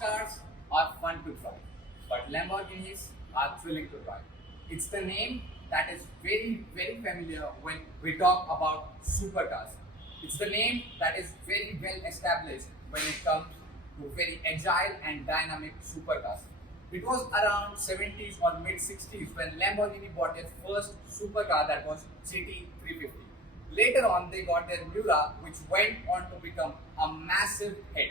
cars are fun to drive, but Lamborghinis are thrilling to drive. It's the name that is very familiar when we talk about supercars. It's the name that is very well established when it comes to very agile and dynamic supercars. It was around 70s or mid 60s when Lamborghini bought their first supercar, that was GT350. Later on, they got their Miura, which went on to become a massive hit.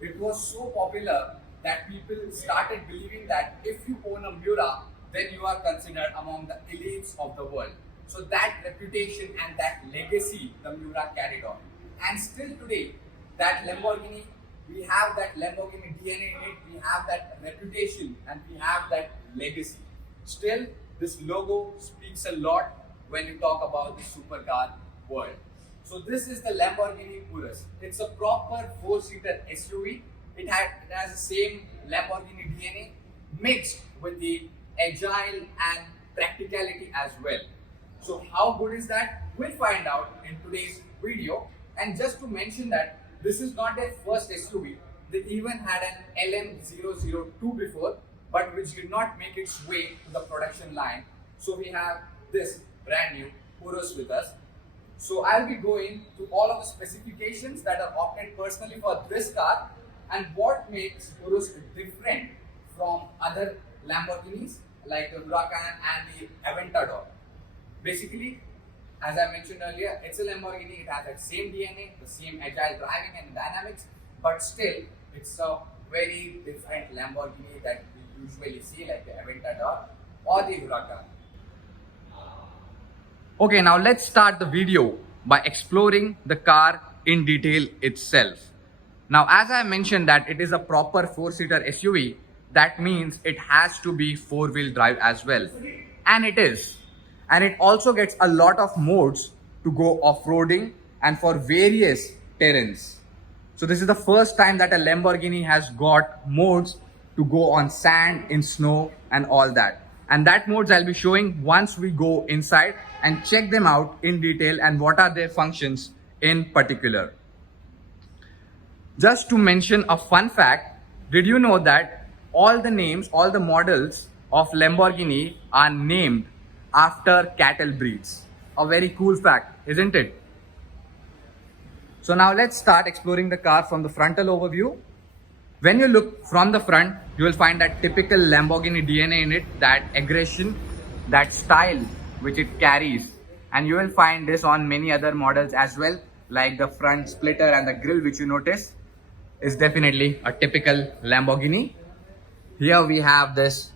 It was so popular that people started believing that if you own a Miura, then you are considered among the elites of the world. So that reputation and that legacy the Miura carried on. And still today, that Lamborghini, we have that Lamborghini DNA in it, we have that reputation and we have that legacy. Still, this logo speaks a lot when you talk about the supercar world. So this is the Lamborghini Urus. It's a proper four-seater SUV. It has the same Lamborghini DNA mixed with the agile and practicality as well. So how good is that? We'll find out in today's video. And just to mention that this is not their first SUV. They even had an LM002 before, but which did not make its way to the production line. So we have this brand new Urus with us. So I'll be going to all of the specifications that are opted personally for this car and what makes Urus different from other Lamborghinis like the Huracan and the Aventador. Basically, as I mentioned earlier, it's a Lamborghini. It has that same DNA, the same agile driving and dynamics, but still it's a very different Lamborghini that we usually see like the Aventador or the Huracan. Okay, now let's start the video by exploring the car in detail itself. Now, as I mentioned that it is a proper four-seater SUV, that means it has to be four-wheel drive as well. And it is. And it also gets a lot of modes to go off-roading and for various terrains. So this is the first time that a Lamborghini has got modes to go on sand, in snow and all that. And that modes I'll be showing once we go inside and check them out in detail and what are their functions in particular. Just to mention a fun fact, did you know that all the names, all the models of Lamborghini are named after cattle breeds? A very cool fact, isn't it? So now let's start exploring the car from the frontal overview. When you look from the front, you will find that typical Lamborghini DNA in it, that aggression, that style which it carries. And you will find this on many other models as well, like the front splitter and the grille which you notice is definitely a typical Lamborghini. Here we have this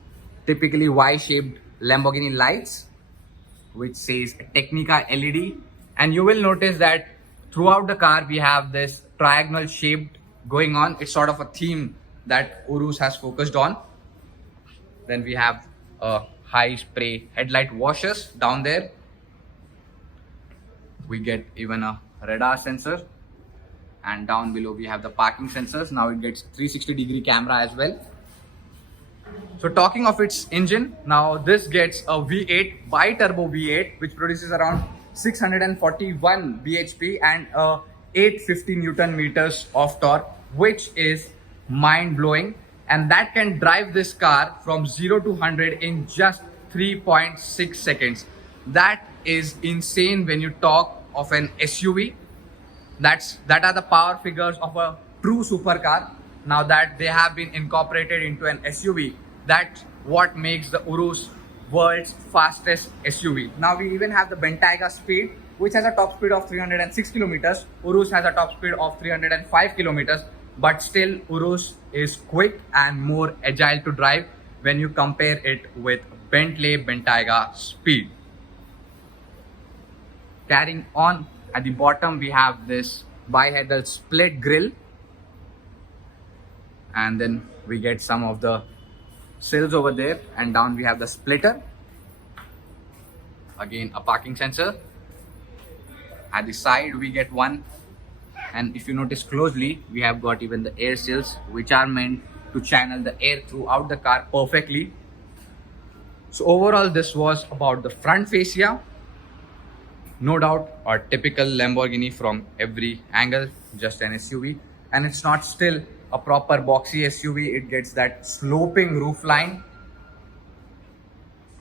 typically Y-shaped Lamborghini lights, which says Technica LED. And you will notice that throughout the car we have this triangle shaped going on. It's sort of a theme that Urus has focused on. Then we have high spray headlight washers down there. We get even a radar sensor, and down below we have the parking sensors. Now it gets 360-degree camera as well. So talking of its engine, now this gets a V8 bi-turbo V8 which produces around 641 bhp and 850 Newton meters of torque, which is mind-blowing, and that can drive this car from 0 to 100 in just 3.6 seconds. That is insane when you talk of an SUV. That are the power figures of a true supercar. Now that they have been incorporated into an SUV, that's what makes the Urus world's fastest SUV. Now we even have the Bentayga Speed, which has a top speed of 306 kilometers. Urus has a top speed of 305 kilometers, but still Urus is quick and more agile to drive when you compare it with Bentley Bentayga Speed. Carrying on, at the bottom we have this bi-headal split grille, and then we get some of the sills over there, and down we have the splitter, again a parking sensor. At the side we get one, and if you notice closely, we have got even the air sills which are meant to channel the air throughout the car perfectly. So overall this was about the front fascia. No doubt a typical Lamborghini from every angle, just an SUV, and it's not still a proper boxy SUV. It gets that sloping roof line.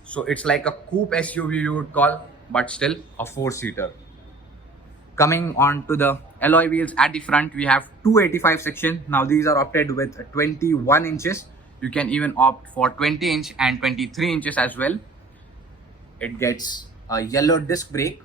So it's like a coupe SUV you would call, but still a four-seater. Coming on to the alloy wheels at the front, we have 285 section. Now these are opted with 21 inches. You can even opt for 20 inch and 23 inches as well. It gets a yellow disc brake.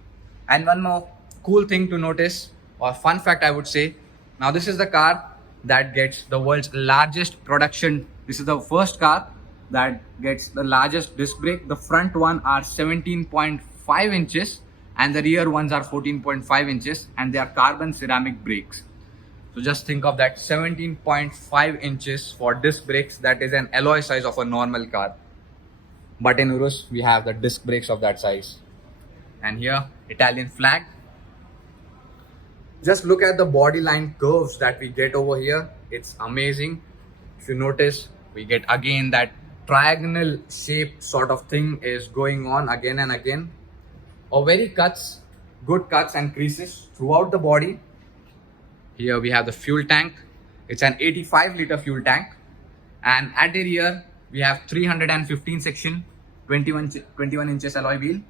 And one more cool thing to notice, or fun fact I would say, now this is the car that gets the world's largest production. This is the first car that gets the largest disc brake. The front one are 17.5 inches and the rear ones are 14.5 inches, and they are carbon ceramic brakes. So just think of that, 17.5 inches for disc brakes. That is an alloy size of a normal car. But in Urus, we have the disc brakes of that size. And here, Italian flag. Just look at the body line curves that we get over here. It's amazing. If you notice, we get again that triangle shape sort of thing is going on again and again. Or very good cuts and creases throughout the body. Here we have the fuel tank. It's an 85-liter fuel tank. And at the rear, we have 315 section, 21 inches alloy wheel.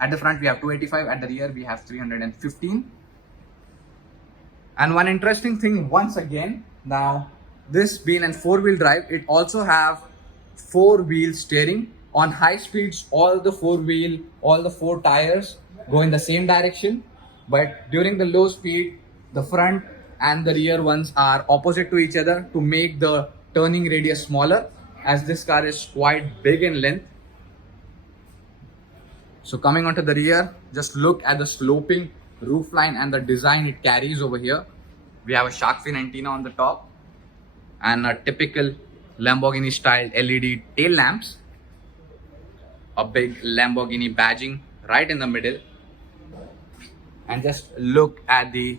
At the front, we have 285. At the rear, we have 315. And one interesting thing, once again, now this being a four-wheel drive, it also have four-wheel steering. On high speeds, all the four tires go in the same direction. But during the low speed, the front and the rear ones are opposite to each other to make the turning radius smaller, as this car is quite big in length. So coming onto the rear, just look at the sloping roof line and the design it carries over here. We have a shark fin antenna on the top and a typical Lamborghini style LED tail lamps. A big Lamborghini badging right in the middle. And just look at the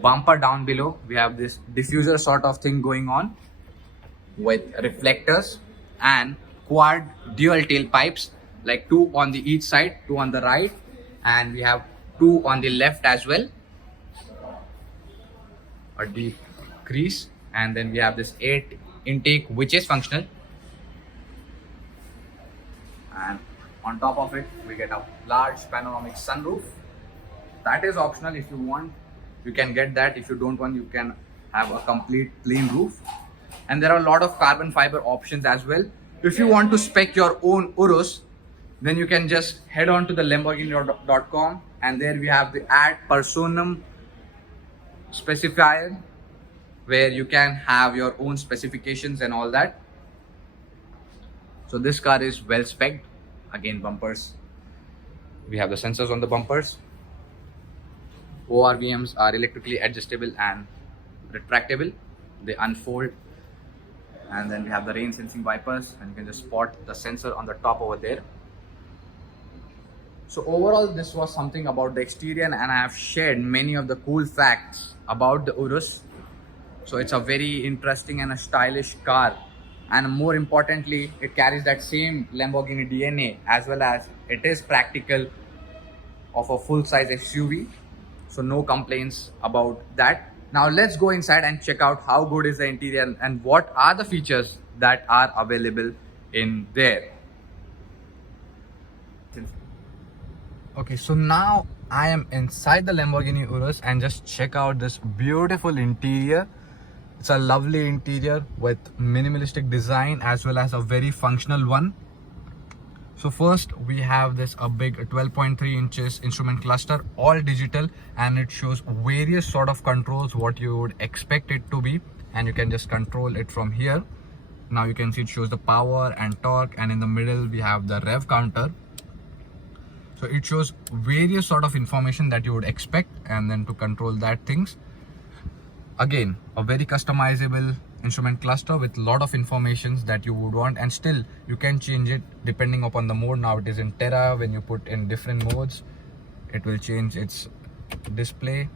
bumper down below. We have this diffuser sort of thing going on with reflectors and quad dual tailpipes, like two on the each side, two on the right, and we have two on the left as well. A deep crease, and then we have this air intake which is functional. And on top of it, we get a large panoramic sunroof. That is optional. If you want, you can get that. If you don't want, you can have a complete plain roof. And there are a lot of carbon fiber options as well. If you want to spec your own Urus, then you can just head on to the Lamborghini.com, and there we have the add personam specifier, where you can have your own specifications and all that. So this car is well spec'd. Again, bumpers. We have the sensors on the bumpers. ORVMs are electrically adjustable and retractable. They unfold. And then we have the rain sensing wipers, and you can just spot the sensor on the top over there. So overall, this was something about the exterior, and I have shared many of the cool facts about the Urus. So it's a very interesting and a stylish car. And more importantly, it carries that same Lamborghini DNA, as well as it is practical of a full-size SUV. So no complaints about that. Now let's go inside and check out how good is the interior and what are the features that are available in there. Okay, so now I am inside the Lamborghini Urus, and just check out this beautiful interior. It's a lovely interior with minimalistic design as well as a very functional one. So first we have this a big 12.3 inches instrument cluster, all digital, and it shows various sort of controls what you would expect it to be, and you can just control it from here. Now you can see it shows the power and torque, and in the middle we have the rev counter. So it shows various sort of information that you would expect, and then to control that things. Again, a very customizable instrument cluster with a lot of informations that you would want, and still you can change it depending upon the mode. Now it is in Terra. When you put in different modes, it will change its display.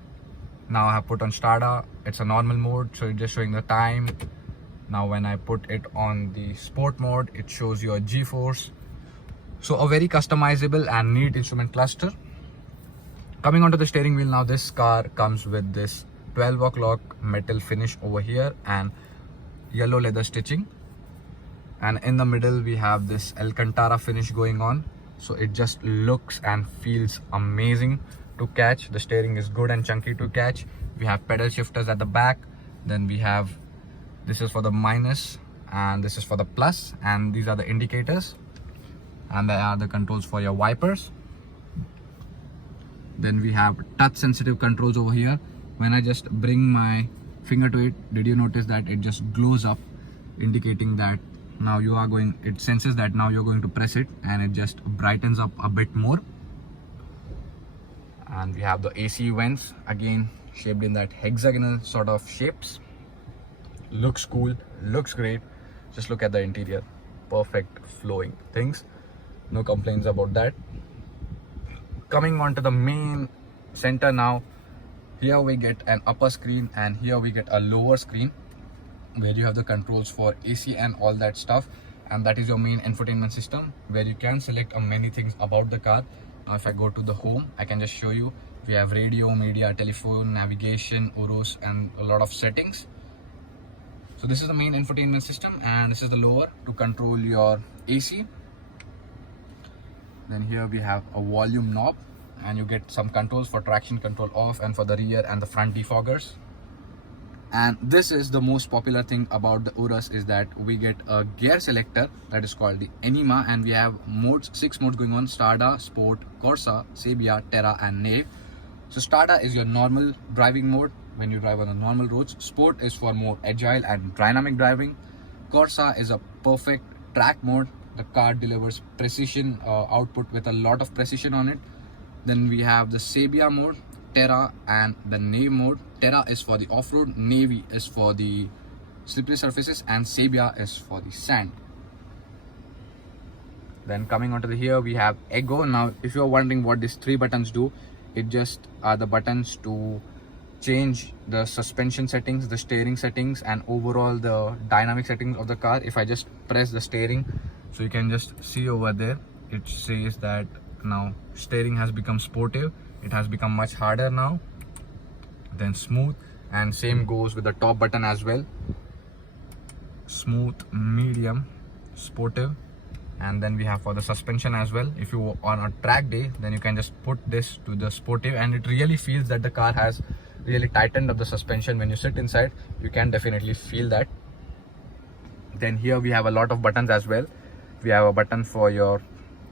Now I have put on Strada, it's a normal mode, so it's just showing the time. Now when I put it on the sport mode, it shows your G-force. So a very customizable and neat instrument cluster. Coming onto the steering wheel, now this car comes with this 12 o'clock metal finish over here and yellow leather stitching. And in the middle we have this Alcantara finish going on, so it just looks and feels amazing to catch. The steering is good and chunky to catch. We have pedal shifters at the back. Then we have, this is for the minus and this is for the plus, and these are the indicators, and there are the controls for your wipers. Then we have touch sensitive controls over here. When I just bring my finger to it, did you notice that it just glows up, indicating that now you are going, it senses that now you're going to press it, and it just brightens up a bit more. And we have the AC vents, again shaped in that hexagonal sort of shapes. Looks cool, looks great. Just look at the interior, perfect flowing things, no complaints about that. Coming on to the main center now, here we get an upper screen and here we get a lower screen where you have the controls for AC and all that stuff, and that is your main infotainment system where you can select many things about the car. Now if I go to the home, I can just show you. We have radio, media, telephone, navigation, Urus, and a lot of settings. So this is the main infotainment system, and this is the lower to control your AC. Then here we have a volume knob, and you get some controls for traction control off and for the rear and the front defoggers. And this is the most popular thing about the Urus, is that we get a gear selector that is called the Enigma, and we have modes, 6 modes going on: Strada, Sport, Corsa, Sabia, Terra and Nave. So Strada is your normal driving mode when you drive on the normal roads. Sport is for more agile and dynamic driving. Corsa is a perfect track mode. The car delivers precision output with a lot of precision on it. Then we have the Sabia mode, Terra and the Nave mode. Terra is for the off-road, Navy is for the slippery surfaces, and Sabia is for the sand. Then coming onto the here we have Ego. Now if you're wondering what these 3 buttons do, it just are the buttons to change the suspension settings, the steering settings, and overall the dynamic settings of the car. If I just press the steering, so you can just see over there, it says that now steering has become sportive. It has become much harder now, then smooth, and same goes with the top button as well. Smooth, medium, sportive. And then we have for the suspension as well. If you are on a track day, then you can just put this to the sportive, and it really feels that the car has really tightened up the suspension. When you sit inside, you can definitely feel that. Then here we have a lot of buttons as well. We have a button for your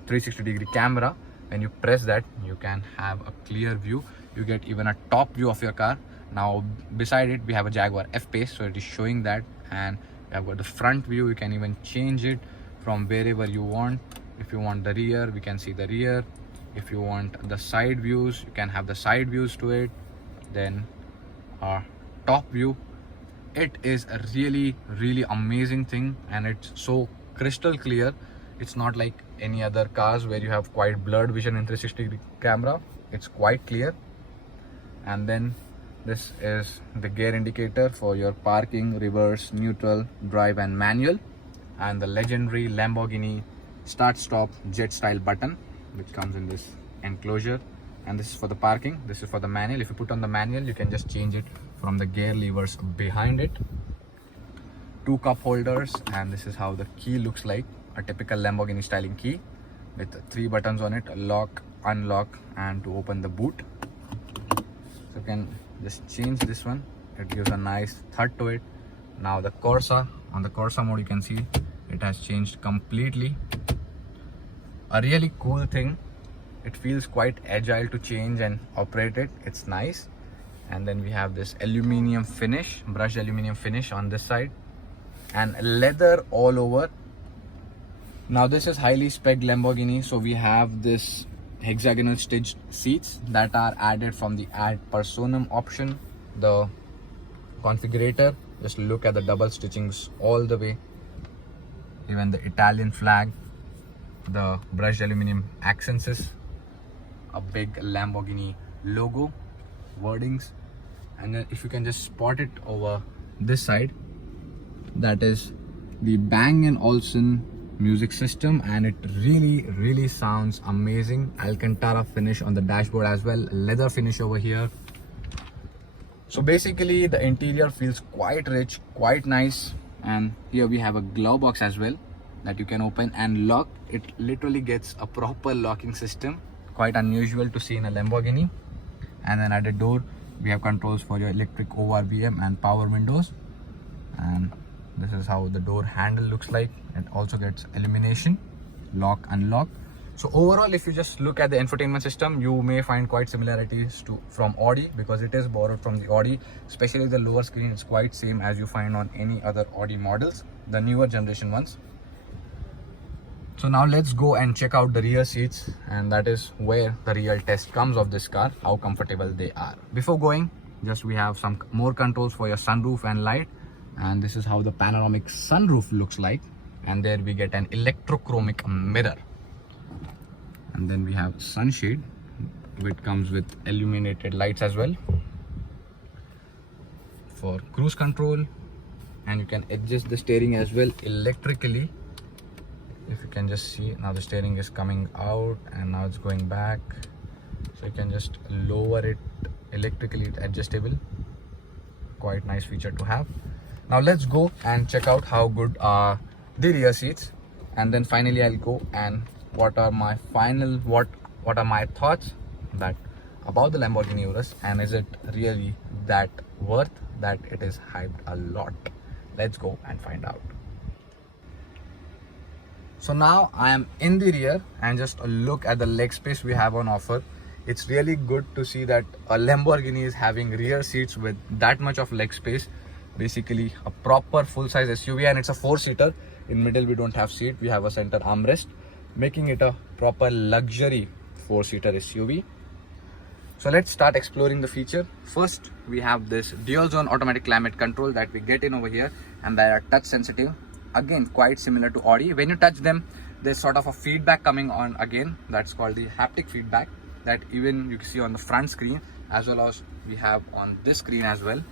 360-degree camera. When you press that, you can have a clear view. You get even a top view of your car. Now beside it we have a Jaguar F-Pace, so it is showing that. And we have got the front view. You can even change it from wherever you want. If you want the rear, we can see the rear. If you want the side views, you can have the side views to it. Then our top view. It is a really amazing thing, and it's so crystal clear. It's not like any other cars where you have quite blurred vision in 360-degree camera. It's quite clear. And then this is the gear indicator for your parking, reverse, neutral, drive and manual. And the legendary Lamborghini start stop jet style button, which comes in this enclosure. And this is for the parking, this is for the manual. If you put on the manual, you can just change it from the gear levers behind it. 2 cup holders, and this is how the key looks like. A typical Lamborghini styling key with 3 buttons on it: lock, unlock, and to open the boot. So you can just change this one. It gives a nice thud to it. Now the Corsa, on the Corsa mode, you can see it has changed completely. A really cool thing. It feels quite agile to change and operate it. It's nice. And then we have this aluminium finish, brushed aluminium finish on this side, and leather all over. Now this is highly spec Lamborghini, so we have this hexagonal stitched seats that are added from the add personam option. The configurator, just look at the double stitchings all the way. Even the Italian flag, the brushed aluminium accents, a big Lamborghini logo, wordings. And then if you can just spot it over this side, that is the Bang & Olufsen music system, and it really sounds amazing. Alcantara finish on the dashboard as well, leather finish over here. So basically the interior feels quite rich, quite nice, and here we have a glove box as well that you can open and lock. It literally gets a proper locking system, quite unusual to see in a Lamborghini. And then at the door we have controls for your electric ORVM and power windows, and this is how the door handle looks like. It also gets illumination, lock, unlock. So overall, if you just look at the infotainment system, you may find quite similarities from Audi, because it is borrowed from the Audi, especially the lower screen. It's quite same as you find on any other Audi models, the newer generation ones. So now let's go and check out the rear seats, and that is where the real test comes of this car, how comfortable they are. Before going, just we have some more controls for your sunroof and light, and this is how the panoramic sunroof looks like. And there we get an electrochromic mirror. And then we have sunshade, which comes with illuminated lights as well for cruise control, and you can adjust the steering as well electrically. If you can just see, now the steering is coming out and now it's going back, so you can just lower it electrically. It's adjustable, quite nice feature to have. Now let's go and check out how good are the rear seats, and then finally I'll go and what are my thoughts that about the Lamborghini Urus, and is it really that worth that it is hyped a lot. Let's go and find out. So now I am in the rear, and just a look at the leg space we have on offer. It's really good to see that a Lamborghini is having rear seats with that much of leg space. Basically a proper full-size SUV, and it's a 4-seater. In middle we don't have seat, we have a center armrest, making it a proper luxury 4-seater SUV. So let's start exploring the feature. First, we have this dual zone automatic climate control that we get in over here, and they are touch sensitive. Again, quite similar to Audi. When you touch them, there's sort of a feedback coming on again. That's called the haptic feedback, that even you can see on the front screen, as well as we have on this screen as well.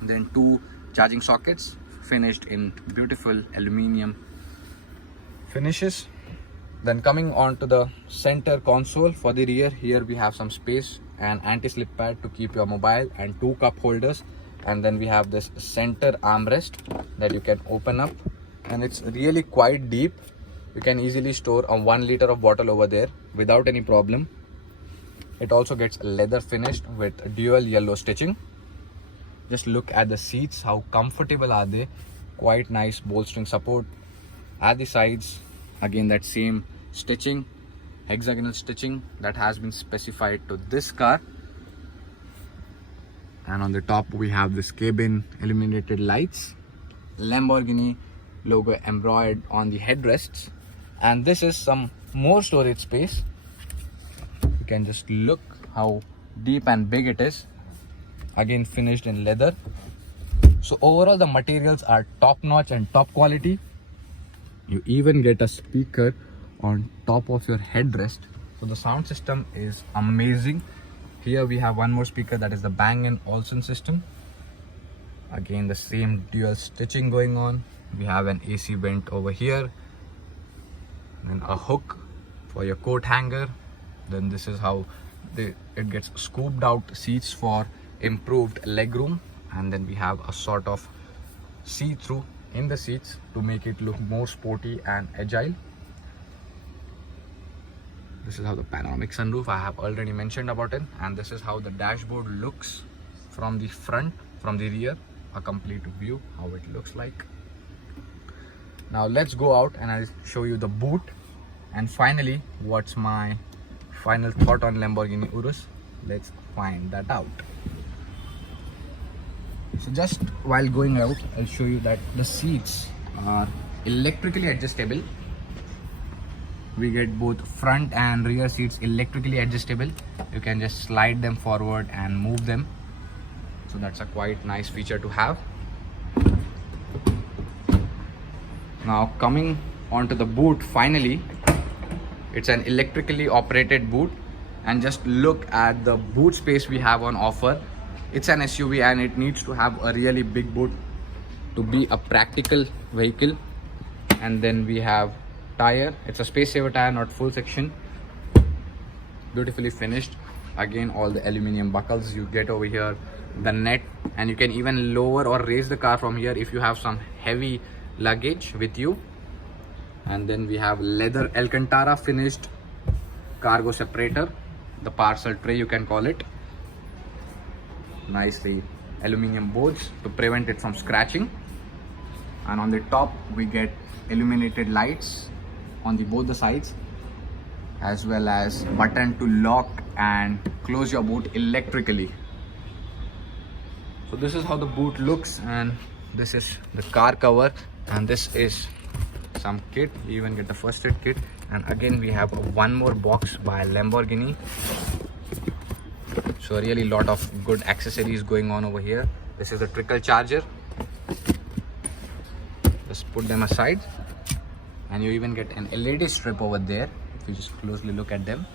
And then 2 charging sockets finished in beautiful aluminium finishes. Then coming on to the center console for the rear, here we have some space and anti-slip pad to keep your mobile, and 2 cup holders. And then we have this center armrest that you can open up, and it's really quite deep. You can easily store a 1 liter of bottle over there without any problem. It also gets leather finished with dual yellow stitching. Just look at the seats, how comfortable are they. Quite nice bolstering support at the sides. Again, that same stitching, hexagonal stitching that has been specified to this car. And on the top we have this cabin illuminated lights, Lamborghini logo embroidered on the headrests, and this is some more storage space. You can just look how deep and big it is, again finished in leather. So overall the materials are top notch and top quality. You even get a speaker on top of your headrest, so the sound system is amazing. Here we have one more speaker, that is the Bang & Olufsen system. Again, the same dual stitching going on. We have an AC vent over here, and a hook for your coat hanger. Then this is how it gets scooped out seats for improved legroom, and then we have a sort of see-through in the seats to make it look more sporty and agile. This is how the panoramic sunroof, I have already mentioned about it, and this is how the dashboard looks from the front, from the rear, a complete view how it looks like. Now let's go out and I'll show you the boot, and finally what's my final thought on Lamborghini Urus. Let's find that out. So just while going out, I'll show you that the seats are electrically adjustable. We get both front and rear seats electrically adjustable. You can just slide them forward and move them. So that's a quite nice feature to have. Now coming onto the boot, finally, it's an electrically operated boot, and just look at the boot space we have on offer. It's an SUV and it needs to have a really big boot to be a practical vehicle. And then we have tire, it's a space saver tire, not full section, beautifully finished. Again, all the aluminium buckles you get over here, the net, and you can even lower or raise the car from here if you have some heavy luggage with you. And then we have leather Alcantara finished cargo separator, the parcel tray you can call it. Nicely aluminum boards to prevent it from scratching. And on the top we get illuminated lights on both the sides, as well as button to lock and close your boot electrically. So this is how the boot looks, and this is the car cover, and this is some kit. You even get the first aid kit, and again we have one more box by Lamborghini. So really lot of good accessories going on over here. This is the trickle charger. Just put them aside, and you even get an LED strip over there if you just closely look at them.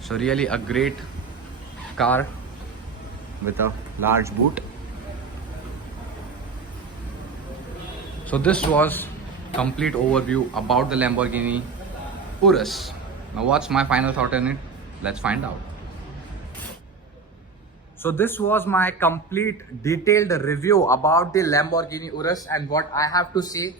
So really a great car with a large boot. So this was complete overview about the Lamborghini Urus. Now what's my final thought on it? Let's find out. So this was my complete detailed review about the Lamborghini Urus and what I have to say.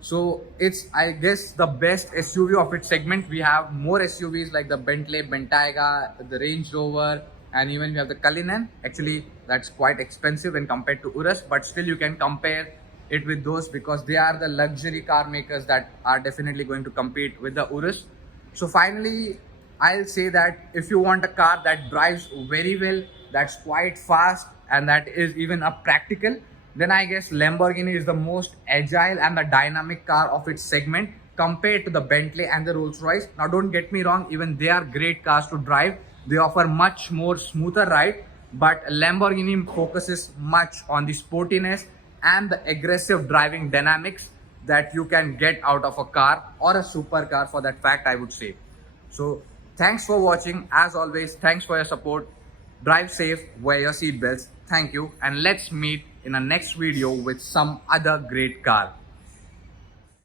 So it's, I guess, the best SUV of its segment. We have more SUVs like the Bentley Bentayga, the Range Rover, and even we have the Cullinan. Actually, that's quite expensive when compared to Urus, but still you can compare it with those because they are the luxury car makers that are definitely going to compete with the Urus. So finally, I'll say that if you want a car that drives very well, that's quite fast, and that is even a practical, then I guess Lamborghini is the most agile and the dynamic car of its segment compared to the Bentley and the Rolls-Royce. Now don't get me wrong, even they are great cars to drive. They offer much more smoother ride, but Lamborghini focuses much on the sportiness and the aggressive driving dynamics that you can get out of a car, or a supercar for that fact, I would say. So thanks for watching. As always, thanks for your support. Drive safe, wear your seatbelts. Thank you, and let's meet in a next video with some other great car.